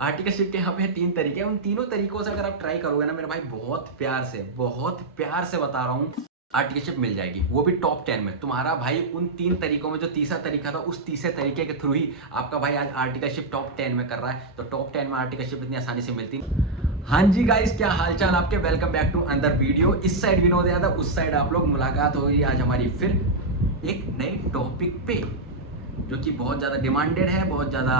Articleship के यहाँ पे 3 तरीके हैं। उन तीनों तरीकों से अगर आप ट्राई करोगे ना मेरे भाई, बहुत प्यार से बता रहा हूँ, आर्टिकलशिप मिल जाएगी, वो भी टॉप 10 में। तुम्हारा भाई उन 3 तरीकों में जो तीसरा तरीका था, उस तीसरे तरीके के थ्रू ही आपका भाई आज आर्टिकलशिप टॉप 10 में कर रहा है। तो टॉप 10 में आर्टिकलशिप इतनी आसानी से मिलती नहीं। हाँ जी गाइस, क्या हालचाल आपके, वेलकम बैक टू अंदर वीडियो। इस साइड विनोद यादव, उस साइड आप लोग। मुलाकात हो गई आज हमारी फिर एक नए टॉपिक पे, जो कि बहुत ज़्यादा डिमांडेड है, बहुत ज़्यादा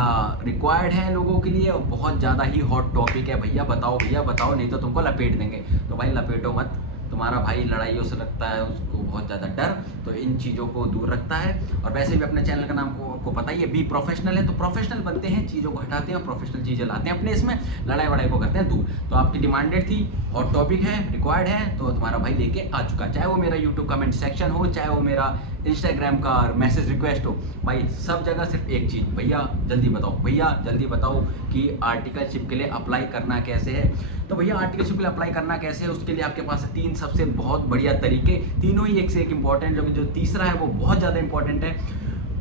रिक्वायर्ड है लोगों के लिए, और बहुत ज़्यादा ही हॉट टॉपिक है। भैया बताओ, नहीं तो तुमको लपेट देंगे। तो भाई लपेटो मत, तुम्हारा भाई लड़ाइयों से लगता है उसको बहुत ज़्यादा डर, तो इन चीज़ों को दूर रखता है। और वैसे भी अपने चैनल का नाम को पता ही है, बी प्रोफेशनल है। तो प्रोफेशनल बनते हैं, चीज़ों को हटाते हैं और प्रोफेशनल चीज़ें लाते हैं अपने इसमें, लड़ाई वड़ाई को करते हैं दूर। तो आपकी डिमांडेड थी, हॉट टॉपिक है, रिक्वायर्ड है, तो तुम्हारा भाई लेके आ चुका। चाहे वो मेरा यूट्यूब कमेंट सेक्शन हो, चाहे वो मेरा इंस्टाग्राम का मैसेज रिक्वेस्ट हो, भाई सब जगह सिर्फ एक चीज़, भैया जल्दी बताओ कि आर्टिकलशिप के लिए अप्लाई करना कैसे है। तो भैया आर्टिकलशिप के लिए अप्लाई करना कैसे है, उसके लिए आपके पास 3 सबसे बहुत बढ़िया तरीके, तीनों ही एक से एक इंपॉर्टेंट, लेकिन जो तीसरा है वो बहुत ज़्यादा इंपॉर्टेंट है।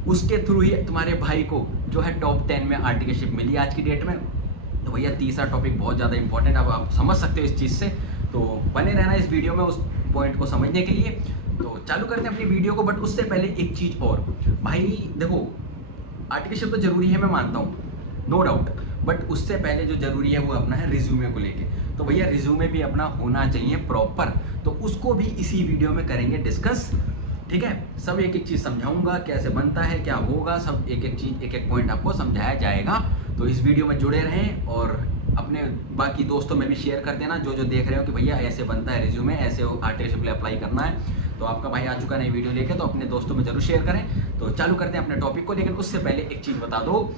उसके थ्रू ही तुम्हारे भाई को जो है टॉप 10 में आर्टिकलशिप मिली आज की डेट में। तो भैया तीसरा टॉपिक बहुत ज़्यादा इंपॉर्टेंट, अब आप समझ सकते हो इस चीज़ से, तो बने रहना इस वीडियो में उस पॉइंट को समझने के लिए। तो चालू करते हैं अपनी वीडियो को, बट उससे पहले एक चीज़ और। भाई देखो, आर्टिकलशिप तो ज़रूरी है, मैं मानता हूँ, नो डाउट, बट उससे पहले जो ज़रूरी है वो अपना है रिज्यूमे को लेके। तो भैया रिज्यूमे भी अपना होना चाहिए प्रॉपर, तो उसको भी इसी वीडियो में करेंगे डिस्कस, ठीक है। सब एक एक चीज़ समझाऊंगा, कैसे बनता है, क्या होगा, सब एक एक चीज़, एक एक पॉइंट आपको समझाया जाएगा। तो इस वीडियो में जुड़े रहें और अपने बाकी दोस्तों में भी शेयर कर देना, जो देख रहे हो कि भैया ऐसे बनता है रिज्यूमे, ऐसे आर्टिकलशिप के लिए अप्लाई करना है। तो आपका भाई आ चुका नई वीडियो लेके, तो अपने दोस्तों में जरूर शेयर करें। तो चालू करते हैं अपने टॉपिक को, लेकिन उससे पहले एक चीज़ बता दो,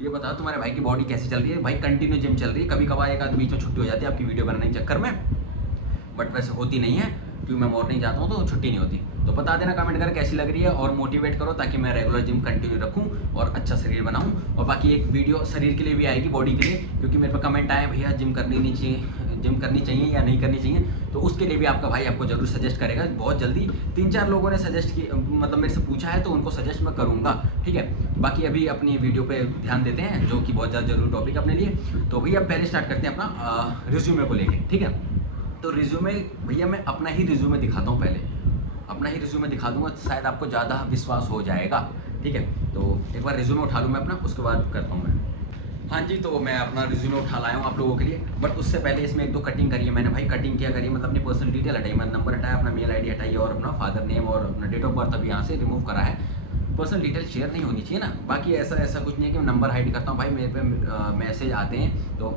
ये बताओ तुम्हारे भाई की बॉडी कैसी चल रही है। भाई कंटिन्यू जिम चल रही है, कभी कभार एक आध बीच में छुट्टी हो जाती है आपकी वीडियो बनाने के चक्कर में, बट वैसे होती नहीं है, क्योंकि मैं मॉर्निंग जाता हूँ तो छुट्टी नहीं होती। तो बता देना कमेंट कर कैसी लग रही है, और मोटिवेट करो ताकि मैं रेगुलर जिम कंटिन्यू रखूँ और अच्छा शरीर बनाऊँ। और बाकी एक वीडियो शरीर के लिए भी आएगी, बॉडी के लिए, क्योंकि मेरे पे कमेंट आए भैया जिम करनी चाहिए या नहीं करनी चाहिए, तो उसके लिए भी आपका भाई आपको जरूर सजेस्ट करेगा बहुत जल्दी। 3-4 लोगों ने सजेस्ट की, मतलब मेरे से पूछा है, तो उनको सजेस्ट मैं करूँगा, ठीक है। बाकी अभी अपनी वीडियो पे ध्यान देते हैं, जो कि बहुत ज़्यादा जरूरी टॉपिक अपने लिए। तो भैया पहले स्टार्ट करते हैं अपना रिज्यूमे को लेके, ठीक है। तो रिज्यूमे भैया मैं अपना ही रिज्यूमे दिखाता हूँ, पहले अपना ही रिज्यूमे दिखा दूंगा, शायद आपको ज़्यादा विश्वास हो जाएगा, ठीक है। तो एक बार रिज्यूमे उठा लूँ मैं अपना, उसके बाद करता हूँ मैं। हाँ जी, तो मैं अपना रिज्यूमे उठा लाया हूँ आप लोगों के लिए, बट उससे पहले इसमें 1-2 कटिंग करी है मैंने। भाई कटिंग क्या करी है, मतलब अपनी पर्सनल डिटेल हटाई, मतलब नंबर हटाया, अपना मेल आईडी हटाई, और अपना फादर नेम और अपना डेट ऑफ बर्थ अभी यहाँ से रिमूव करा है। पर्सनल डिटेल शेयर नहीं होनी चाहिए ना। बाकी ऐसा कुछ नहीं है कि मैं नंबर हाइड करता हूँ। भाई मेरे पे मैसेज आते हैं तो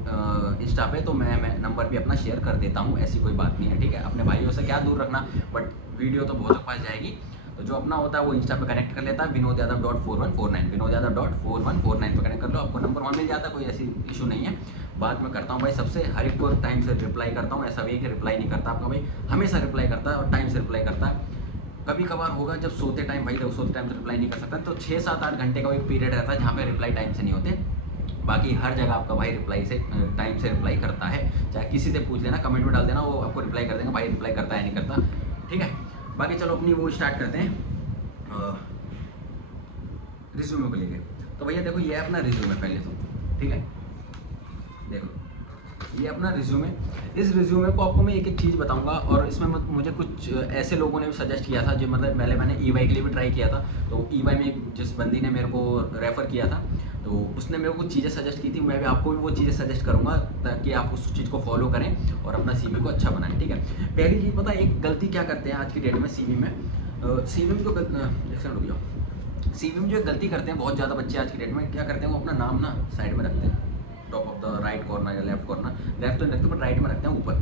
इंस्टा पे, तो मैं नंबर भी अपना शेयर कर देता हूँ, ऐसी कोई बात नहीं है, ठीक है। अपने भाइयों से क्या दूर रखना, बट वीडियो तो बहुत पास जाएगी। तो जो अपना होता है वो इंस्टा पे कनेक्ट कर लेता है, विनोद यादव.4149, विनोद यादव.4149 पे कनेक्ट कर लो, आपको नंबर वहाँ मिल जाता है, कोई ऐसी इशू नहीं है। बात मैं करता हूँ भाई सबसे, हर एक को टाइम से रिप्लाई करता हूँ, ऐसा भी है कि रिप्लाई नहीं करता आपका भाई, हमेशा रिप्लाई करता है और टाइम से रिप्लाई करता है। कभी कभार होगा जब सोते टाइम, भाई सोते टाइम तो रिप्लाई नहीं कर सकता, तो 6-7-8 घंटे का एक पीरियड रहता है जहाँ पे रिप्लाई टाइम से नहीं होते। बाकी हर जगह आपका भाई रिप्लाई से टाइम से रिप्लाई करता है, चाहे किसी से पूछ लेना, कमेंट में डाल देना, वो आपको रिप्लाई कर देंगे भाई रिप्लाई करता है नहीं करता, ठीक है। बाकी चलो अपनी वो स्टार्ट करते हैं रिज्यूमे को लेके। तो भैया देखो, ये है अपना रिज्यूमे पहले तो, ठीक है। देखो ये अपना रिज्यूमे, इस रिज्यूमे को आपको मैं एक एक चीज़ बताऊंगा, और इसमें मुझे कुछ ऐसे लोगों ने भी सजेस्ट किया था, जो मतलब पहले मैंने ईवाई के लिए भी ट्राई किया था। तो ईवाई में जिस बंदी ने मेरे को रेफ़र किया था, तो उसने मेरे को कुछ चीज़ें सजेस्ट की थी, मैं भी आपको भी वो चीज़ें सजेस्ट करूँगा, ताकि आप उस चीज़ को फॉलो करें और अपना CV को अच्छा बनाएं, ठीक है। पहली चीज़ पता है, एक गलती क्या करते हैं आज की डेट में CV में जो एक सेकंड रुक जाओ, CV में जो गलती करते हैं बहुत ज़्यादा बच्चे आज की डेट में, क्या करते हैं, वो अपना नाम ना साइड में रखते हैं, top of the right corner या लेफ्ट कॉर्नर, लेफ्ट तो नहीं रखते बट राइट में रखते हैं ऊपर।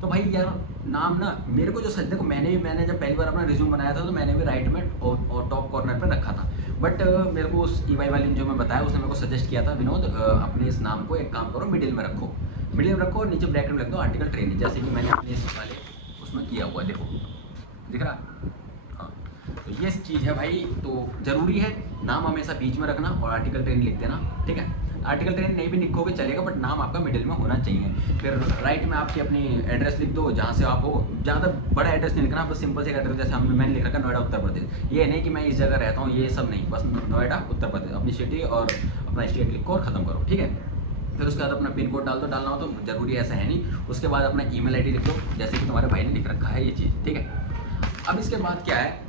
तो भाई यार नाम ना, मेरे को जो सच, देखो मैंने जब पहली बार अपना रिज्यूम बनाया था, तो मैंने भी राइट में और टॉप कॉर्नर पर रखा था, बट मेरे को उस EY वाले ने जो मैं बताया, उसने मेरे को सजेस्ट किया था, विनोद अपने इस नाम को एक काम करो, मिडिल में रखो और नीचे ब्रैकेट में रख दो आर्टिकल ट्रेनिंग, जैसे कि मैंने अपने इस वाले उसमें किया हुआ, देखो दिख रहा। हाँ, तो ये चीज़ है भाई, तो ज़रूरी है नाम हमेशा बीच में रखना और आर्टिकल ट्रेनिंग लिख देना, ठीक है। आर्टिकल ट्रेनिंग नहीं भी लिखोगे चलेगा, बट नाम आपका मिडिल में होना चाहिए। फिर राइट में आपकी अपनी एड्रेस लिख दो, जहाँ से आप हो, ज़्यादा बड़ा एड्रेस नहीं लिखना, बस सिंपल से एड्रेस, जैसे मैंने लिख रखा नोएडा उत्तर प्रदेश, ये नहीं कि मैं इस जगह रहता हूँ, ये सब नहीं, बस नोएडा उत्तर प्रदेश अपनी सिटी और अपना स्टेट लिखो और ख़त्म करो, ठीक है। फिर उसके बाद अपना पिन कोड डाल दो, डालना हो तो जरूरी ऐसा है नहीं। उसके बाद अपना ईमेल आईडी लिख दो, जैसे कि तुम्हारे भाई ने लिख रखा है ये चीज़, ठीक है। अब इसके बाद क्या है,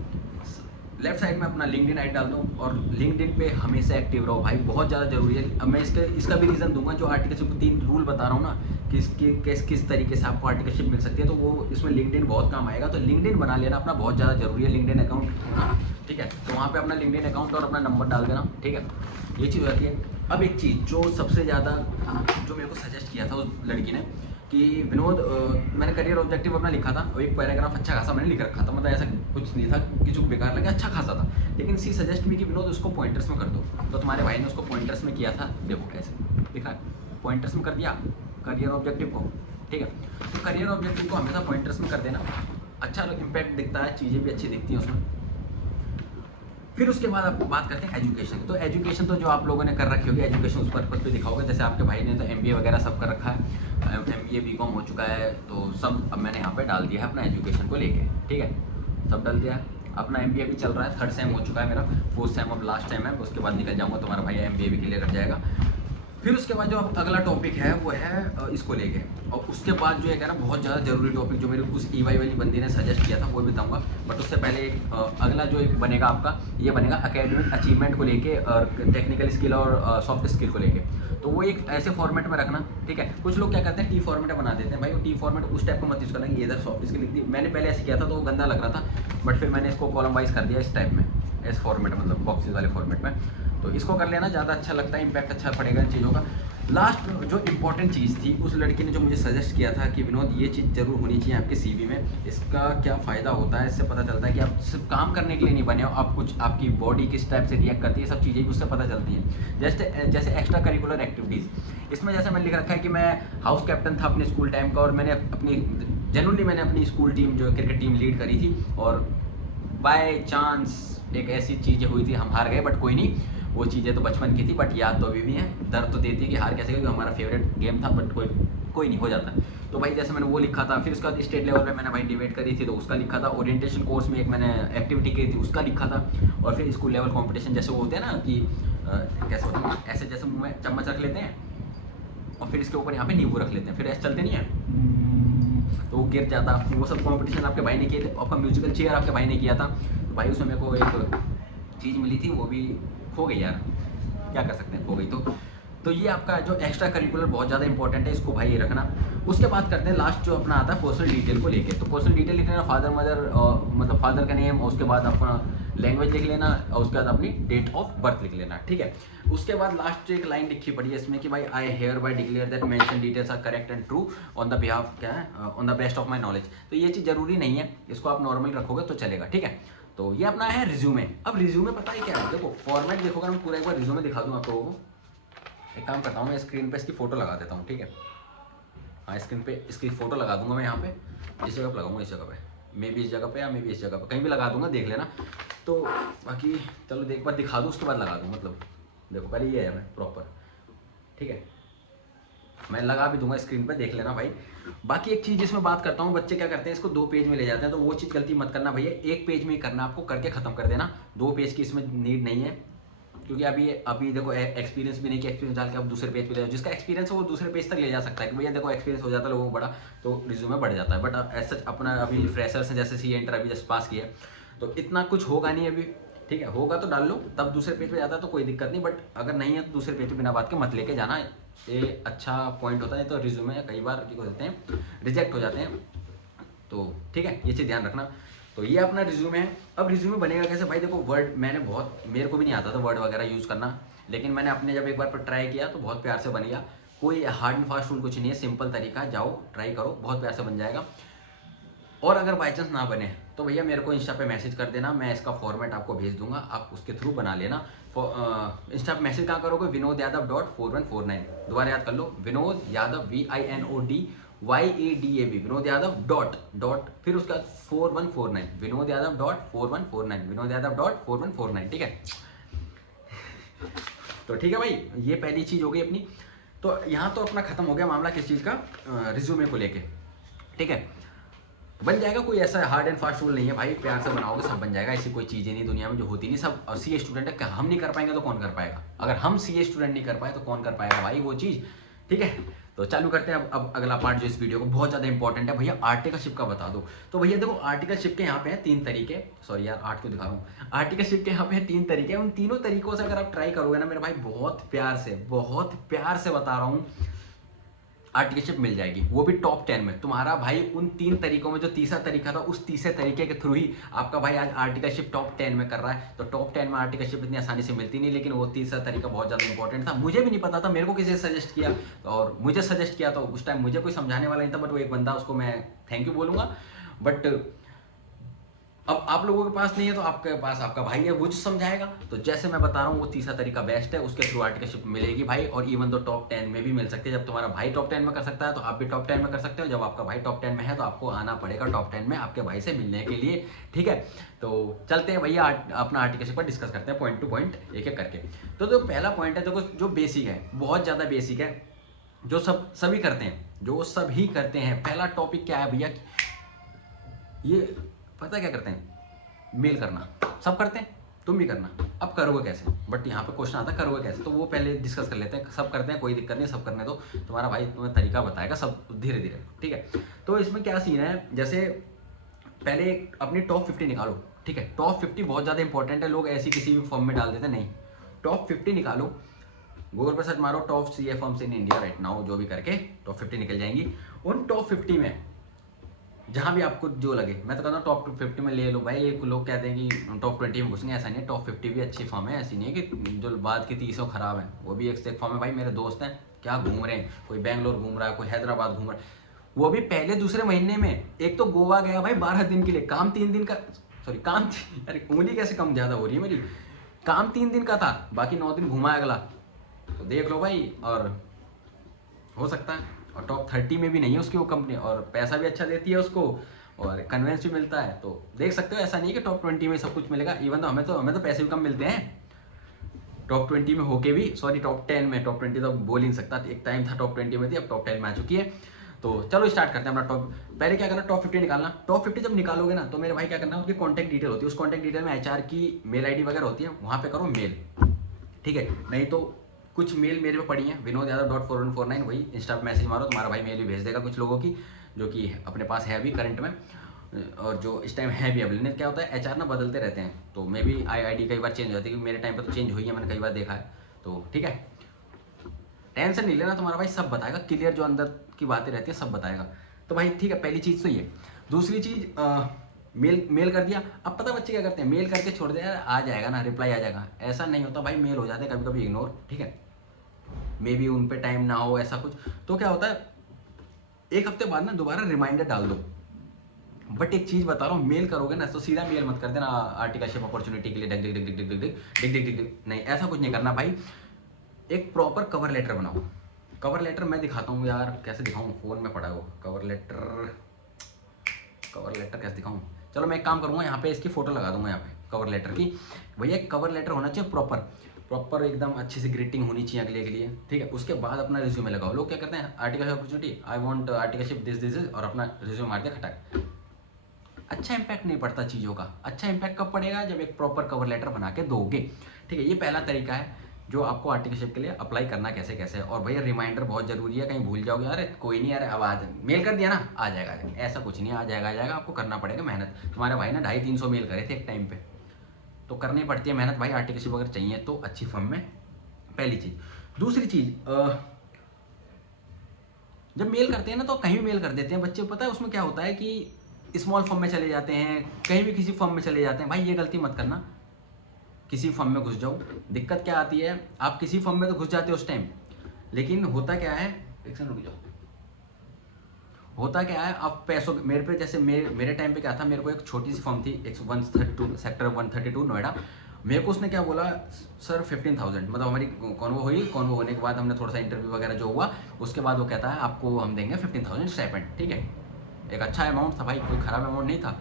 लेफ्ट साइड में अपना लिंक्डइन आईडी डाल दो और लिंक्डइन पे हमेशा एक्टिव रहो भाई, बहुत ज़्यादा जरूरी है। अब मैं इसका भी रीज़न दूंगा, जो आर्टिकलशिप को 3 रूल बता रहा हूँ ना कि किस तरीके से आपको आर्टिकलशिप मिल सकती है, तो वो इसमें लिंक्डइन बहुत काम आएगा। तो लिंक्डइन बना लेना अपना, बहुत ज़्यादा जरूरी है लिंक्डइन अकाउंट होना, ठीक है। तो वहाँ पे अपना लिंक्डइन अकाउंट और अपना नंबर डाल देना, ठीक है। ये चीज़ हो जाती है। अब एक चीज़ जो सबसे ज़्यादा जो मेरे को सजेस्ट किया था उस लड़की ने कि विनोद, मैंने करियर ऑब्जेक्टिव अपना लिखा था और एक पैराग्राफ अच्छा खासा मैंने लिख रखा था, मतलब ऐसा कुछ नहीं था कि जो बेकार लगे, अच्छा खासा था। लेकिन सी सजेस्ट भी कि विनोद उसको पॉइंटर्स में कर दो, तो तुम्हारे भाई ने उसको पॉइंटर्स में किया था। देखो कैसे लिखा है, पॉइंटर्स में कर दिया करियर ऑब्जेक्टिव को, ठीक है। तो करियर ऑब्जेक्टिव को हमेशा पॉइंटर्स में कर देना, अच्छा इम्पैक्ट दिखता है, चीज़ें भी अच्छी दिखती हैं उसमें। फिर उसके बाद आप बात करते हैं एजुकेशन। तो एजुकेशन तो जो आप लोगों ने कर रखी होगी, एजुकेशन उस पर्पज पे लिखा होगा। जैसे आपके भाई ने तो MBA वगैरह सब कर रखा है, MBA BCom हो चुका है, तो सब अब मैंने यहाँ पे डाल दिया है अपना एजुकेशन को लेके, ठीक है, सब डाल दिया है। अपना MBA भी चल रहा है, 3rd सेम हो चुका है मेरा, 4th सेम अब लास्ट टाइम है, उसके बाद निकल जाऊँगा, तुम्हारा भाई MBA भी क्लियर कर जाएगा। फिर उसके बाद जो अब अगला टॉपिक है वो है इसको लेके, और उसके बाद जो है ना बहुत ज़्यादा जरूरी टॉपिक जो मेरे उस EY वाली बंदी ने सजेस्ट किया था वो भी बताऊंगा। बट उससे पहले अगला जो एक बनेगा आपका, ये बनेगा एकेडमिक अचीवमेंट को लेके और टेक्निकल स्किल और सॉफ्ट स्किल को लेके। तो वो एक ऐसे फॉर्मेट में रखना, ठीक है। कुछ लोग क्या करते हैं, T फॉर्मेट बना देते हैं भाई, वो T फॉर्मेट उस टाइप को मत यूज़ करना कि इधर सॉफ्ट स्किल लिख दी। मैंने पहले ऐसे किया था तो वो गंदा लग रहा था, बट फिर मैंने इसको कॉलम वाइज कर दिया इस टाइप में, इस फॉर्मेट मतलब बॉक्सेस वाले फॉर्मेट में। तो इसको कर लेना, ज़्यादा अच्छा लगता है, इंपैक्ट अच्छा पड़ेगा इन चीज़ों का। लास्ट जो इंपॉर्टेंट चीज़ थी, उस लड़की ने जो मुझे सजेस्ट किया था कि विनोद ये चीज़ जरूर होनी चाहिए आपके CV में, इसका क्या फ़ायदा होता है, इससे पता चलता है कि आप सिर्फ काम करने के लिए नहीं बने हो, आप कुछ आपकी बॉडी किस टाइप से रिएक्ट करती है, सब चीज़ें भी उससे पता चलती हैं। जैसे एक्स्ट्रा करिकुलर एक्टिविटीज़, इसमें जैसे मैंने लिख रखा है कि मैं हाउस कैप्टन था अपने स्कूल टाइम का, और मैंने मैंने अपनी स्कूल टीम जो क्रिकेट टीम लीड करी थी, और बाय चांस एक ऐसी चीज़ें हुई थी, हम हार गए, बट कोई नहीं, वो चीज़ें तो बचपन की थी, बट याद तो अभी भी है। दर्द तो देती है कि हार कैसे, क्योंकि हमारा फेवरेट गेम था, बट कोई नहीं, हो जाता है। तो भाई जैसे मैंने वो लिखा था। फिर उसके बाद स्टेट लेवल पे मैंने भाई डिबेट करी थी, तो उसका लिखा था। ओरिएंटेशन कोर्स में एक मैंने एक्टिविटी की थी, उसका लिखा था। और फिर स्कूल लेवल कॉम्पिटिशन जैसे वो होते हैं ना कि कैसे होता है, ऐसे जैसे मुँह में चम्मच रख लेते हैं और फिर इसके ऊपर यहाँ पे नींबू रख लेते हैं, फिर ऐसे चलते नहीं है तो वो गिर जाता। वो सब कॉम्पिटिशन आपके भाई ने किए थे। आपका म्यूजिकल चेयर आपके भाई ने किया था, तो भाई उसमें मेरे को एक चीज़ मिली थी, वो भी खो गई यार, क्या कर सकते हैं, खो गई। तो ये आपका जो एक्स्ट्रा करिकुलर बहुत ज़्यादा इंपॉर्टेंट है, इसको भाई रखना। उसके बाद करते हैं लास्ट जो अपना आता है पर्सनल डिटेल को लेके। तो पर्सनल डिटेल लिख लेना, फादर मदर मतलब फादर का नेम, और उसके बाद अपना लैंग्वेज लिख लेना, और उसके बाद अपनी डेट ऑफ बर्थ लिख लेना, ठीक है। उसके बाद लास्ट एक लाइन लिखी पड़ी है इसमें कि भाई I hereby declare that mention details are correct and true on the behalf, क्या है, on the best of my knowledge. तो ये चीज़ जरूरी नहीं है, इसको आप नॉर्मल रखोगे तो चलेगा, ठीक है। तो ये अपना है रिज्यूमे। अब रिज्यूमे पता है क्या है, देखो फॉर्मेट देखोगे, मैं पूरा एक बार रिज्यूमे दिखा दूँ आप लोगों को। एक काम करता हूँ, मैं स्क्रीन पे इसकी फ़ोटो लगा देता हूँ, ठीक है। हाँ, स्क्रीन पे इसकी फ़ोटो लगा दूंगा मैं यहाँ पे, इस जगह पे लगाऊंगा, इस जगह पे, मे भी इस जगह पे या मे भी इस जगह पे, कहीं भी लगा दूंगा, देख लेना। तो बाकी चलो एक बार दिखा दूँ, उसके बाद लगा दूँ, मतलब देखो पहले ये है मैं प्रॉपर, ठीक है, मैं लगा भी दूंगा स्क्रीन पे, देख लेना भाई। बाकी एक चीज़ इसमें बात करता हूँ, बच्चे क्या करते हैं, इसको 2 पेज में ले जाते हैं, तो वो चीज़ गलती मत करना भैया, 1 पेज में ही करना, आपको करके ख़त्म कर देना। 2 पेज की इसमें नीड नहीं है, क्योंकि अभी देखो एक्सपीरियंस भी नहीं कि एक्सपीरियंस डाल के आप दूसरे पेज पे ले जाओ। जिसका एक्सपीरियंस है वो दूसरे पेज तक ले जा सकता है कि भैया देखो एक्सपीरियंस हो जाता है लोगों को बड़ा, तो रिज्यूमे बढ़ जाता है। बट ऐसा अपना अभी फ्रेशर्स हैं, जैसे सी एंटर अभी जस्ट पास किया, तो इतना कुछ होगा नहीं अभी, ठीक है। होगा तो डाल लो, तब दूसरे पेज पे जाता है तो कोई दिक्कत नहीं, बट अगर नहीं है तो दूसरे पेज पे बिना बात के मत लेके जाना, ये अच्छा पॉइंट होता है। तो रिज्यूमे कई बार क्या होते हैं, रिजेक्ट हो जाते हैं, तो ठीक है, ये चीज़ ध्यान रखना। तो ये अपना रिज्यूमे है। अब रिज्यूमे बनेगा कैसे भाई, देखो वर्ड मेरे को भी नहीं आता था वर्ड वगैरह यूज़ करना, लेकिन मैंने अपने जब एक बार पर ट्राई किया तो बहुत प्यार से बन गया। कोई हार्ड एंड फास्ट रूल कुछ नहीं है, सिंपल तरीका, जाओ ट्राई करो, बहुत प्यार से बन जाएगा। और अगर बाई चांस ना बने तो भैया मेरे को इंस्टा पे मैसेज कर देना, मैं इसका फॉर्मेट आपको भेज दूंगा, आप उसके थ्रू बना लेना। इंस्टा पे मैसेज कहाँ करोगे, विनोद यादव .4149, दोबारा याद कर लो, विनोद यादव VINODYADAV, विनोद यादव डॉट फिर उसका 4149, विनोद यादव .4149, विनोद यादव .4149, ठीक है। तो ठीक है भाई, ये पहली चीज़ हो गई अपनी। तो यहाँ तो अपना खत्म हो गया मामला किस चीज़ का, रिज्यूमे को लेके, ठीक है। बन जाएगा। कोई ऐसा हार्ड एंड फास्ट रूल नहीं है भाई, प्यार से बनाओगे सब बन जाएगा। ऐसी कोई चीज़ें नहीं दुनिया में जो होती नहीं, सब सीए स्टूडेंट है। हम नहीं कर पाएंगे तो कौन कर पाएगा? अगर हम सीए स्टूडेंट नहीं कर पाए तो कौन कर पाएगा भाई वो चीज़। ठीक है, तो चालू करते हैं अब अगला पार्ट जो इस वीडियो को बहुत ज़्यादा इंपॉर्टेंट है। भैया आर्टिकलशिप का बता दो। तो भैया देखो, आर्टिकलशिप के यहाँ पे हैं 3 तरीके। सॉरी यार, 8 क्यों दिखा रहा हूँ। आर्टिकलशिप के यहाँ पे हैं 3 तरीके। उन तीनों तरीकों से अगर आप ट्राई करोगे ना मेरे भाई, बहुत प्यार से बता रहा हूँ, आर्टिकलशिप मिल जाएगी, वो भी टॉप 10 में। तुम्हारा भाई उन 3 तरीकों में जो तीसरा तरीका था, उस तीसरे तरीके के थ्रू ही आपका भाई आज आर्टिकलशिप टॉप 10 में कर रहा है। तो टॉप 10 में आर्टिकलशिप इतनी आसानी से मिलती नहीं, लेकिन वो तीसरा तरीका बहुत ज़्यादा इंपॉर्टेंट था। मुझे भी नहीं पता था, मेरे को किसी ने सजेस्ट किया, और मुझे सजेस्ट किया तो उस टाइम मुझे कोई समझाने वाला नहीं था, बट वो एक बंदा, उसको मैं थैंक यू बोलूँगा। बट अब आप लोगों के पास नहीं है तो आपके पास आपका भाई है, वो जो समझाएगा। तो जैसे मैं बता रहा हूँ वो तीसरा तरीका बेस्ट है, उसके थ्रू आर्टिकलशिप मिलेगी भाई। और इवन तो टॉप 10 में भी मिल सकती है। जब तुम्हारा भाई टॉप 10 में कर सकता है तो आप भी टॉप 10 में कर सकते हो। जब आपका भाई टॉप 10 में है तो आपको आना पड़ेगा टॉप 10 में आपके भाई से मिलने के लिए। ठीक है, तो चलते हैं भैया अपना आर्टिकलशिप पर डिस्कस करते हैं पॉइंट टू पॉइंट, एक एक करके। तो जो पहला पॉइंट है, देखो जो बेसिक है, बहुत ज़्यादा बेसिक है, जो सभी करते हैं, जो सभी करते हैं। पहला टॉपिक क्या है भैया, ये पता क्या करते हैं? मेल करना। सब करते हैं, तुम भी करना। अब करोगे कैसे? बट यहाँ पे क्वेश्चन आता है करोगे कैसे, तो वो पहले डिस्कस कर लेते हैं। सब करते हैं, कोई दिक्कत नहीं, सब करने दो, तुम्हारा भाई तुम्हें तरीका बताएगा सब धीरे धीरे। ठीक है, तो इसमें क्या सीन है, जैसे पहले अपनी टॉप 50 निकालो। ठीक है, टॉप 50 बहुत ज़्यादा इंपॉर्टेंट है। लोग ऐसी किसी भी फॉर्म में डाल देते हैं, नहीं, टॉप 50 निकालो। गूगल पर सर्च मारो top CA firms in India right now, जो भी करके टॉप 50 निकल जाएंगी। उन टॉप 50 में जहाँ भी आपको जो लगे, मैं तो कहता हूँ टॉप 50 में ले लो भाई। एक लोग कहते हैं कि टॉप 20 में घुसेंगे, ऐसा नहीं है। टॉप 50 भी अच्छी फॉर्म है, ऐसी नहीं है कि जो बाद की 30 खराब है, वो भी एक से एक फॉर्म है भाई। मेरे दोस्त हैं, क्या घूम रहे हैं, कोई बेंगलोर घूम रहा है, कोई हैदराबाद घूम रहा है, वो भी पहले दूसरे महीने में। एक तो गोवा गया भाई 12 दिन के लिए, काम 3 दिन का, सॉरी काम, अरे उंगली कैसे कम ज़्यादा हो रही है मेरी, काम 3 दिन का था, बाकी 9 दिन घुमा अगला। तो देख लो भाई, और हो सकता है। और टॉप 30 में भी नहीं है उसकी वो कंपनी, और पैसा भी अच्छा देती है उसको, और कन्वेंस भी मिलता है। तो देख सकते हो, ऐसा नहीं है कि टॉप 20 में सब कुछ मिलेगा। इवन तो हमें तो पैसे भी कम मिलते हैं टॉप 20 में होके भी। सॉरी, टॉप 10 में, टॉप 20 तो बोल ही नहीं सकता। एक टाइम था टॉप 20 में थी, अब टॉप 10 में आ चुकी है। तो चलो स्टार्ट करते हैं अपना टॉप। पहले क्या करना, टॉप 50 निकालना। टॉप 50 जब निकालोगे ना, तो मेरे भाई क्या करना, उसकी कॉन्टैक्ट डिटेल होती है, उस कॉन्टैक्ट डिटेल में एचआर की मेल आईडी वगैरह होती है, वहाँ पे करो मेल। ठीक है, नहीं तो कुछ मेल मेरे पे पड़ी हैं, vinod.yadav.4149, वही इंस्टा पे मैसेज मारो, तुम्हारा भाई मेल भी भेज देगा कुछ लोगों की, जो कि अपने पास है अभी करंट में, और जो इस टाइम है भी अवेलेबल। क्या होता है, एचआर ना बदलते रहते हैं, तो मे भी आईडी कई बार चेंज हो जाती है, क्योंकि मेरे टाइम पर तो चेंज हुई है, मैंने कई बार देखा है। तो ठीक है, टेंशन नहीं लेना, तुम्हारा भाई सब बताएगा, क्लियर जो अंदर की बातें रहती है सब बताएगा। तो भाई ठीक है, पहली चीज़ तो ये। दूसरी चीज़, मेल कर दिया। अब पता बच्चे क्या करते हैं, मेल करके छोड़ दिया, आ जाएगा ना, रिप्लाई आ जाएगा। ऐसा नहीं होता भाई, मेल हो जाते हैं कभी कभी इग्नोर। ठीक है, मे बी उन पे टाइम ना हो, ऐसा कुछ। तो क्या होता है, एक हफ्ते बाद ना दोबारा रिमाइंडर डाल दो। बट एक चीज बता रहा हूँ, मेल करोगे ना तो सीधा मेल मत कर देना आर्टिकलशिप अपॉर्चुनिटी के लिए डिग डिग डिग डिग डिग डिग डिग डिग डिग डिग, नहीं, ऐसा कुछ नहीं करना भाई। एक प्रॉपर कवर लेटर बनाओ। कवर लेटर मैं दिखाता हूँ यार, कैसे दिखाऊँ, फोन में पड़ा है वो कवर लेटर कैसे दिखाऊँ। चलो मैं एक काम करूँगा, यहाँ पे इसकी फोटो लगा दूंगा यहाँ पे कवर लेटर की। भैया एक कवर लेटर होना चाहिए प्रॉपर एकदम अच्छी सी ग्रीटिंग होनी चाहिए अगले के लिए। ठीक है, उसके बाद अपना रिज्यूमे लगाओ। लोग क्या करते हैं, articleship opportunity, I want articleship this और अपना रिज्यूमे मार दिया खटाक। अच्छा इंपैक्ट नहीं पड़ता चीज़ों का। अच्छा इंपैक्ट कब पड़ेगा, जब एक प्रॉपर कवर लेटर बना के दोगे। ठीक है, ये पहला तरीका है जो आपको आर्टिकलशिप के लिए अप्लाई करना कैसे कैसे। और भैया रिमाइंडर बहुत जरूरी है, कहीं भूल जाओगे, अरे कोई नहीं यार, अब आज मेल कर दिया ना, आ जाएगा, ऐसा कुछ नहीं, आ जाएगा। आपको करना पड़ेगा मेहनत। तुम्हारे भाई ने 250-300 मेल करे थे एक टाइम पे, तो करनी पड़ती है मेहनत भाई। आर्टिकलशिप अगर चाहिए तो अच्छी फर्म में, पहली चीज़। दूसरी चीज़, जब मेल करते हैं ना तो कहीं भी मेल कर देते हैं बच्चे। पता है उसमें क्या होता है कि स्मॉल फर्म में चले जाते हैं, कहीं भी किसी फर्म में चले जाते हैं। भाई ये गलती मत करना, किसी फर्म में घुस जाओ। दिक्कत क्या आती है, आप किसी फर्म में तो घुस जाते हो उस टाइम, लेकिन होता क्या है, एक सेकंड रुक जाओ, होता क्या है, आप पैसों, मेरे पे जैसे मेरे टाइम पे क्या था, मेरे को एक छोटी सी फर्म थी 132 सेक्टर 132 नोएडा। मेरे को उसने क्या बोला, सर 15,000, मतलब हमारी कॉन्वो हुई, कॉन्वो होने के बाद हमने थोड़ा सा इंटरव्यू वगैरह जो हुआ, उसके बाद वो कहता है आपको हम देंगे 15,000 स्टाइपेंड। ठीक है, एक अच्छा अमाउंट था भाई, कोई ख़राब अमाउंट नहीं था,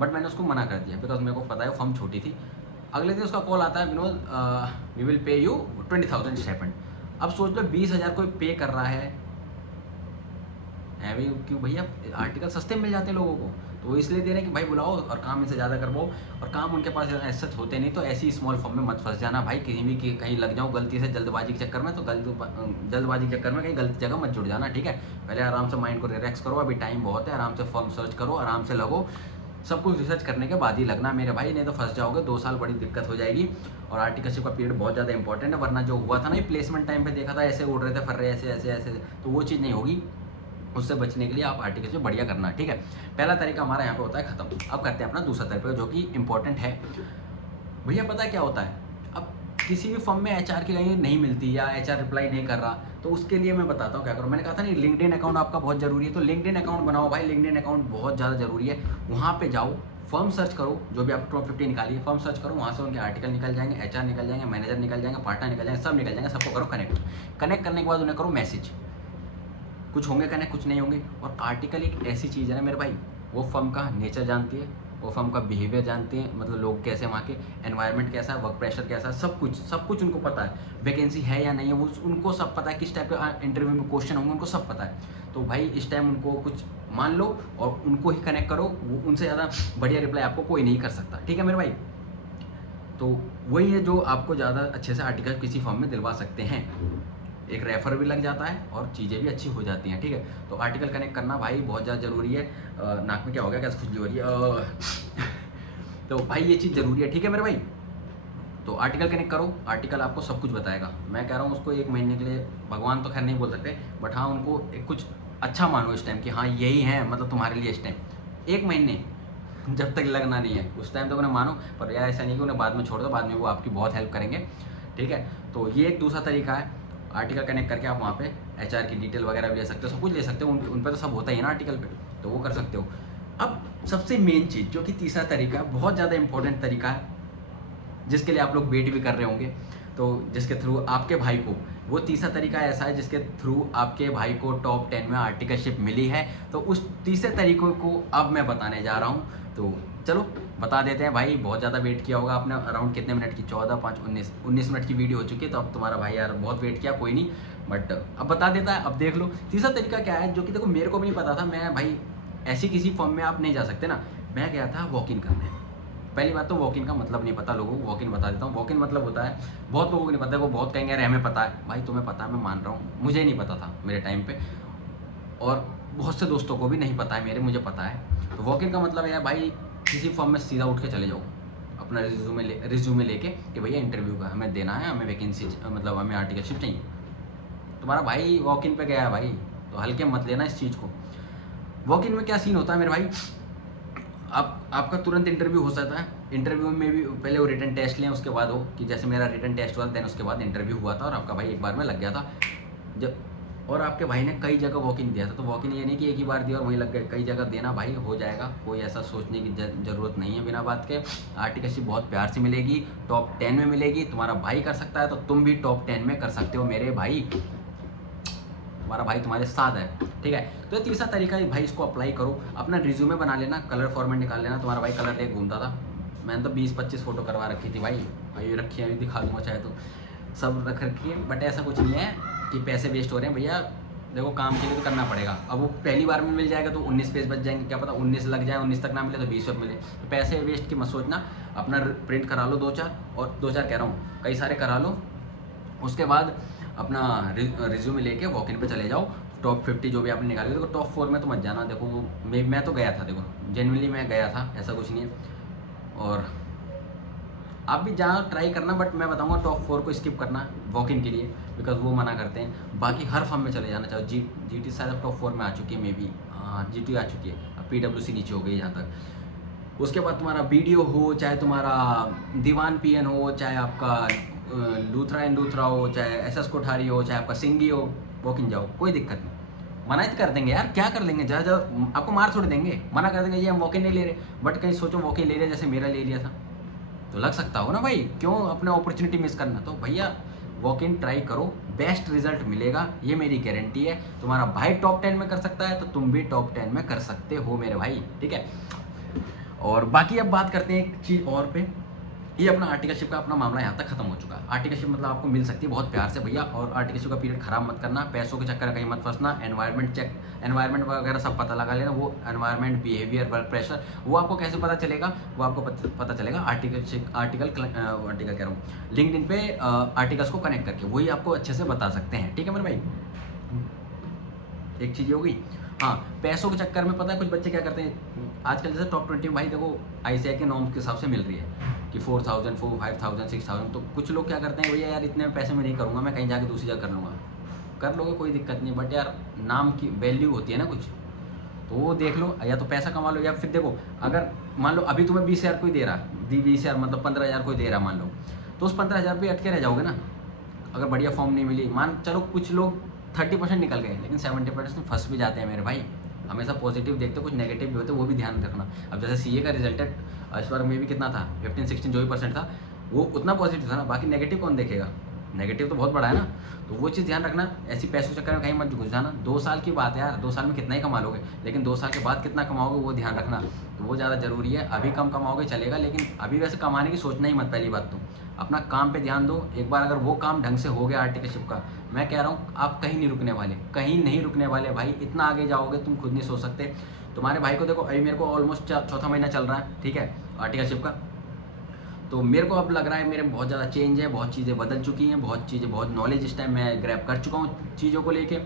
बट मैंने उसको मना कर दिया, बिकॉज मेरे को पता है वो फर्म छोटी थी। अगले दिन उसका कॉल आता है, Vinod we will pay you 20,000 stipend. अब सोच लो 20,000 कोई पे कर रहा है भी क्यों भैया, आर्टिकल सस्ते मिल जाते हैं लोगों को। तो इसलिए दे रहे हैं कि भाई बुलाओ और काम इनसे ज़्यादा करवाओ, और काम उनके पास ऐसे होते नहीं, तो ऐसी स्मॉल फॉर्म में मत फंस जाना भाई, कहीं भी कहीं लग जाओ गलती से जल्दबाजी के चक्कर में, तो जल्दबाजी के चक्कर में कहीं गलत जगह मत जुड़ जाना, ठीक है। पहले आराम से माइंड को रिलैक्स करो, अभी टाइम बहुत है, आराम से फॉर्म सर्च करो, आराम से लगो, सब कुछ रिसर्च करने के बाद ही लगना मेरे भाई, नहीं तो फंस जाओगे, 2 साल बड़ी दिक्कत हो जाएगी। और आर्टिकलशिप का पीरियड बहुत ज़्यादा इंपॉर्टेंट है, वरना जो हुआ था ना, ये प्लेसमेंट टाइम पे देखा था ऐसे उड़ रहे थे, फर रहे ऐसे ऐसे ऐसे, तो वो चीज़ नहीं होगी। उससे बचने के लिए आप आर्टिकलशिप बढ़िया करना, ठीक है। पहला तरीका हमारा यहाँ पे होता है खत्म। अब करते हैं अपना दूसरा तरीका जो कि इंपॉर्टेंट है। भैया पता है क्या होता है, अब किसी भी फर्म में एचआर की कहीं नहीं मिलती या एचआर रिप्लाई नहीं कर रहा, तो उसके लिए मैं बताता हूँ क्या करो। मैंने कहा था नहीं, लिंक्डइन अकाउंट आपका बहुत जरूरी है, तो लिंक्डइन अकाउंट बनाओ भाई, लिंक्डइन अकाउंट बहुत ज़्यादा जरूरी है। वहाँ पे जाओ, फर्म सर्च करो, जो भी आप टॉप 50 निकालिए, फर्म सर्च करो, वहाँ से उनके आर्टिकल निकल जाएंगे, एचआर निकल जाएंगे, मैनेजर निकल जाएंगे, पार्टनर निकल जाएंगे, सब निकल जाएंगे, सबको करो कनेक्ट करने के बाद उन्हें करो मैसेज। कुछ होंगे कनेक्ट, कुछ नहीं होंगे। और आर्टिकल एक ऐसी चीज़ है ना मेरे भाई, वो फर्म का नेचर जानती है, वो फर्म का बिहेवियर जानती है, मतलब लोग कैसे, वहाँ के एनवायरनमेंट कैसा है, वर्क प्रेशर कैसा है, सब कुछ उनको पता है। वैकेंसी है या नहीं है वो उनको सब पता है, किस टाइप के इंटरव्यू में क्वेश्चन होंगे उनको सब पता है। तो भाई इस टाइम उनको कुछ मान लो और उनको ही कनेक्ट करो, उनसे ज़्यादा बढ़िया रिप्लाई आपको कोई नहीं कर सकता, ठीक है मेरे भाई। तो वही है जो आपको ज़्यादा अच्छे से आर्टिकल किसी फर्म में दिलवा सकते हैं, एक रेफर भी लग जाता है और चीज़ें भी अच्छी हो जाती हैं, ठीक है। तो आर्टिकल कनेक्ट करना भाई बहुत ज़्यादा ज़रूरी है। नाक में क्या हो गया, कैसे खुजली हो रही है तो भाई ये चीज़ ज़रूरी है, ठीक है मेरे भाई। तो आर्टिकल कनेक्ट करो, आर्टिकल आपको सब कुछ बताएगा। मैं कह रहा हूँ उसको 1 महीने के लिए, भगवान तो खैर नहीं बोल सकते, बट हाँ उनको एक कुछ अच्छा मानो इस टाइम कि हाँ यही है, मतलब तुम्हारे लिए इस टाइम 1 महीने जब तक लगना नहीं है उस टाइम तक उन्हें मानो। पर यार ऐसा नहीं कि उन्हें बाद में छोड़ दो, बाद में वो आपकी बहुत हेल्प करेंगे, ठीक है। तो ये एक दूसरा तरीका है, आर्टिकल कनेक्ट करके आप वहाँ पे एचआर की डिटेल वगैरह भी ले सकते हो, सब कुछ ले सकते हो, उन पर तो सब होता ही है ना आर्टिकल पे, तो वो कर सकते हो। अब सबसे मेन चीज़ जो कि तीसरा तरीका है, बहुत ज़्यादा इंपॉर्टेंट तरीका है, जिसके लिए आप लोग वेट भी कर रहे होंगे, तो जिसके थ्रू आपके भाई को, वो तीसरा तरीका ऐसा है जिसके थ्रू आपके भाई को टॉप 10 में आर्टिकलशिप मिली है। तो उस तीसरे तरीकों को अब मैं बताने जा रहा हूँ, तो चलो बता देते हैं भाई। बहुत ज़्यादा वेट किया होगा आपने, अराउंड कितने मिनट की, 14, 5, 19 मिनट की वीडियो हो चुकी है, तो अब तुम्हारा भाई यार बहुत वेट किया, कोई नहीं, बट अब बता देता है, अब देख लो। तीसरा तरीका क्या है, जो कि देखो मेरे को भी नहीं पता था, मैं भाई ऐसी किसी फॉर्म में आप नहीं जा सकते ना, मैं गया था वॉक इन करने। पहली बात तो वॉक इन का मतलब नहीं पता लोगों को, वॉक इन बता देता हूँ। वॉक इन मतलब होता है, बहुत लोगों को नहीं पता, वो बहुत कहेंगे अरे हमें पता है। भाई तुम्हें पता है, मैं मान रहा हूँ, मुझे नहीं पता था मेरे टाइम पे, और बहुत से दोस्तों को भी नहीं पता है मेरे, मुझे पता है। तो वॉक इन का मतलब है भाई किसी फॉर्म में सीधा उठ के चले जाओ, अपना रिज्यूमे लेके कि भैया इंटरव्यू का हमें देना है, हमें वैकेंसी मतलब हमें आर्टिकलशिप चाहिए। तुम्हारा भाई वॉक इन पे गया है भाई, तो हल्के मत लेना इस चीज़ को। वॉक इन में क्या सीन होता है मेरे भाई, आपका तुरंत इंटरव्यू हो सकता है। इंटरव्यू में भी पहले वो रिटन टेस्ट लें, उसके बाद हो कि जैसे मेरा रिटन टेस्ट हुआ देन उसके बाद इंटरव्यू हुआ था, और आपका भाई एक बार में लग गया था जब। और आपके भाई ने कई जगह वॉक इन दिया था, तो वॉक इन ये नहीं कि एक ही बार दिया और वहीं लग गए, कई जगह देना भाई, हो जाएगा, कोई ऐसा सोचने की ज़रूरत नहीं है बिना बात के। आर्टिकलशिप बहुत प्यार से मिलेगी, टॉप 10 में मिलेगी, तुम्हारा भाई कर सकता है तो तुम भी टॉप 10 में कर सकते हो मेरे भाई, तुम्हारा भाई तुम्हारे साथ है, ठीक है। तो ये तीसरा तरीका है भाई, इसको अप्लाई करो। अपना रिज्यूमे बना लेना, कलर फॉर्मेट निकाल लेना। तुम्हारा भाई कलर लेके घूमता था, मैंने तो 20-25 फोटो करवा रखी थी भाई, ये रखी है, दिखा दूंगा चाहे तो, सब रख रखी है। बट ऐसा कुछ नहीं है कि पैसे वेस्ट हो रहे हैं भैया, देखो काम के लिए तो करना पड़ेगा। अब वो पहली बार में मिल जाएगा तो 19 पेज बच जाएंगे, क्या पता 19 लग जाए, 19 तक ना मिले तो 20 पे मिले, तो पैसे वेस्ट की मत सोचना। अपना प्रिंट करा लो 2-4, और 2-4 कह रहा हूँ, कई सारे करा लो। उसके बाद अपना रिज्यूमे लेके वॉक इन पे चले जाओ। टॉप 50 जो भी आपने निकाली, देखो टॉप 4 में तो मत जाना। देखो मैं तो गया था, देखो जेन्युइनली मैं गया था, ऐसा कुछ नहीं है। और आप भी जहाँ ट्राई करना, बट मैं बताऊंगा टॉप 4 को स्किप करना वॉक इन के लिए, बिकॉज वो मना करते हैं। बाकी हर फर्म में चले जाना, चाहे GT शायद टॉप 4 में आ चुकी है, मे बी हाँ GT आ चुकी है, अब PWC नीचे हो गई यहाँ तक। उसके बाद तुम्हारा BDO हो, चाहे तुम्हारा दीवान PN हो, चाहे आपका लूथरा एंड लूथरा हो, चाहे SS कोठारी हो, चाहे आपका सिंगी हो, वॉक इन जाओ, कोई दिक्कत नहीं। मना ही कर देंगे यार, क्या कर लेंगे, ज़्यादा आपको मार छोड़ देंगे, मना कर देंगे ये हम वॉक इन नहीं ले रहे। बट कहीं सोचो वॉक इन ले रहे जैसे मेरा ले लिया था, तो लग सकता हो ना भाई, क्यों अपना अपॉर्चुनिटी मिस करना। तो भैया वॉक इन ट्राई करो, बेस्ट रिजल्ट मिलेगा, ये मेरी गारंटी है। तुम्हारा भाई टॉप 10 में कर सकता है तो तुम भी टॉप 10 में कर सकते हो मेरे भाई, ठीक है। और बाकी अब बात करते हैं एक चीज़ और पे, ये अपना आर्टिकलशिप का अपना मामला यहाँ तक खत्म हो चुका है। आर्टिकलशिप मतलब आपको मिल सकती है बहुत प्यार से भैया, और आर्टिकलशिप का पीरियड खराब मत करना, पैसों के चक्कर में कहीं मत फंसना, एनवायरनमेंट चेक, एनवायरनमेंट वगैरह सब पता लगा लेना, वो एनवायरनमेंट, बिहेवियर, वर्क प्रेशर, वो आपको कैसे पता चलेगा, वो आपको पता चलेगा आर्टिकल कह रहा हूँ लिंक्डइन पे आर्टिकल्स को कनेक्ट करके, वही आपको अच्छे से बता सकते हैं। ठीक है मेरे भाई, एक चीज़ हो गई। हाँ, पैसों के चक्कर में पता है कुछ बच्चे क्या करते हैं आजकल, जैसे टॉप 20 में भाई देखो ICAI के नॉर्म्स के हिसाब से मिल रही है कि 4000, 5000, 6000, तो कुछ लोग क्या करते हैं भैया यार इतने पैसे में नहीं करूँगा, मैं कहीं जाके दूसरी जगह कर लूँगा। कर लोगे कोई दिक्कत नहीं, बट यार नाम की वैल्यू होती है ना कुछ, तो वो देख लो, या तो पैसा कमा लो, या फिर देखो अगर मान लो अभी तुम्हें 20,000 कोई दे रहा, 20,000 मतलब 15,000 कोई दे रहा मान लो, तो उस 15,000 पे अटके रह जाओगे ना, अगर बढ़िया फॉर्म नहीं मिली। मान चलो कुछ लोग 30% निकल गए, लेकिन 70% फंस भी जाते हैं मेरे भाई। हमेशा पॉजिटिव देखते, कुछ नेगेटिव भी होते, वो भी ध्यान रखना। अब जैसे CA का रिजल्ट है इस बार में भी कितना था, 15-16 जो भी परसेंट था, वो उतना पॉजिटिव था ना, बाकी नेगेटिव कौन देखेगा, नेगेटिव तो बहुत बड़ा है ना। तो वो चीज़ ध्यान रखना, ऐसी पैसों चक्कर में कहीं मत घुस जाना। 2 साल की बात है यार, 2 साल में कितना ही कमा लोगे, लेकिन 2 साल के बाद कितना कमाओगे वो ध्यान रखना, तो वो ज़्यादा ज़रूरी है। अभी कम कमाओगे चलेगा, लेकिन अभी वैसे कमाने की सोचना ही मत। पहली बात तो अपना काम पे ध्यान दो। एक बार अगर वो काम ढंग से हो गया आर्टिकलशिप का, मैं कह रहा हूँ आप कहीं नहीं रुकने वाले, कहीं नहीं रुकने वाले भाई। इतना आगे जाओगे तुम खुद नहीं सोच सकते। तुम्हारे भाई को देखो, अभी मेरे को ऑलमोस्ट चौथा महीना चल रहा है, ठीक है, आर्टिकलशिप का। तो मेरे को अब लग रहा है मेरे में बहुत ज़्यादा चेंज है, बहुत चीज़ें बदल चुकी हैं, बहुत चीज़ें, बहुत नॉलेज इस टाइम मैं ग्रैब कर चुका हूँ चीज़ों को लेके।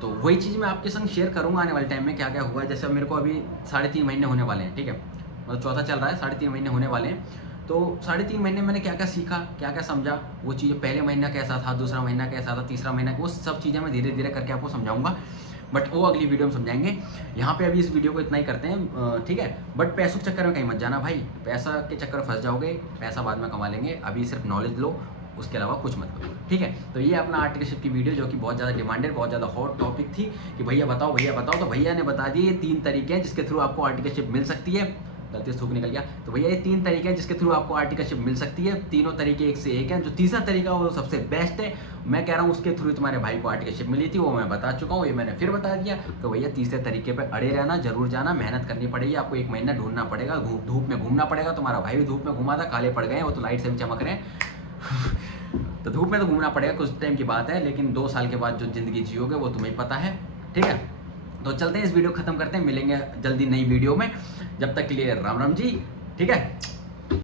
तो वही चीज़ मैं आपके संग शेयर करूँगा आने वाले टाइम में क्या क्या हुआ है। जैसे मेरे को अभी 3.5 महीने होने वाले हैं, ठीक है, मतलब चौथा चल रहा है, 3.5 महीने होने वाले हैं। तो 3.5 महीने मैंने क्या क्या सीखा, क्या क्या समझा, वो चीज़ें पहले महीना कैसा था, दूसरा महीना कैसा था, तीसरा महीना, वो सब चीज़ें मैं धीरे धीरे करके आपको समझाऊंगा, बट वो अगली वीडियो में समझाएंगे। यहाँ पे अभी इस वीडियो को इतना ही करते हैं, ठीक है। बट पैसों के चक्कर में कहीं मत जाना भाई, पैसा के चक्कर में फंस जाओगे, पैसा बाद में कमा लेंगे, अभी सिर्फ नॉलेज लो, उसके अलावा कुछ मत करो, ठीक है। तो ये अपना आर्टिकलशिप की वीडियो जो कि बहुत ज़्यादा डिमांडेड, बहुत ज़्यादा हॉट टॉपिक थी कि भैया बताओ भैया बताओ, तो भैया ने बता दिए 3 तरीके हैं जिसके थ्रू आपको आर्टिकलशिप मिल सकती है। गलती से थूक निकल गया। तो भैया ये 3 तरीके हैं जिसके थ्रू आपको आर्टिकलशिप मिल सकती है। तीनों तरीके एक से एक हैं। जो तीसरा तरीका वो सबसे बेस्ट है, मैं कह रहा हूँ उसके थ्रू तुम्हारे भाई को आर्टिकलशिप मिली थी, वो मैं बता चुका हूँ, ये मैंने फिर बता दिया। तो भैया तीसरे तरीके पर अड़े रहना, जरूर जाना, मेहनत करनी पड़ेगी आपको, 1 महीना ढूंढना पड़ेगा, धूप में घूमना पड़ेगा। तुम्हारा भाई भी धूप में घूमा था, काले पड़ गए, वो तो लाइट से भी चमक रहे हैं तो धूप में तो घूमना पड़ेगा, कुछ टाइम की बात है, लेकिन 2 साल के बाद जो जिंदगी जियोगे वो तुम्हें पता है, ठीक है। तो चलते हैं, इस वीडियो खत्म करते हैं, मिलेंगे जल्दी नई वीडियो में। जब तक के लिए राम राम जी, ठीक है।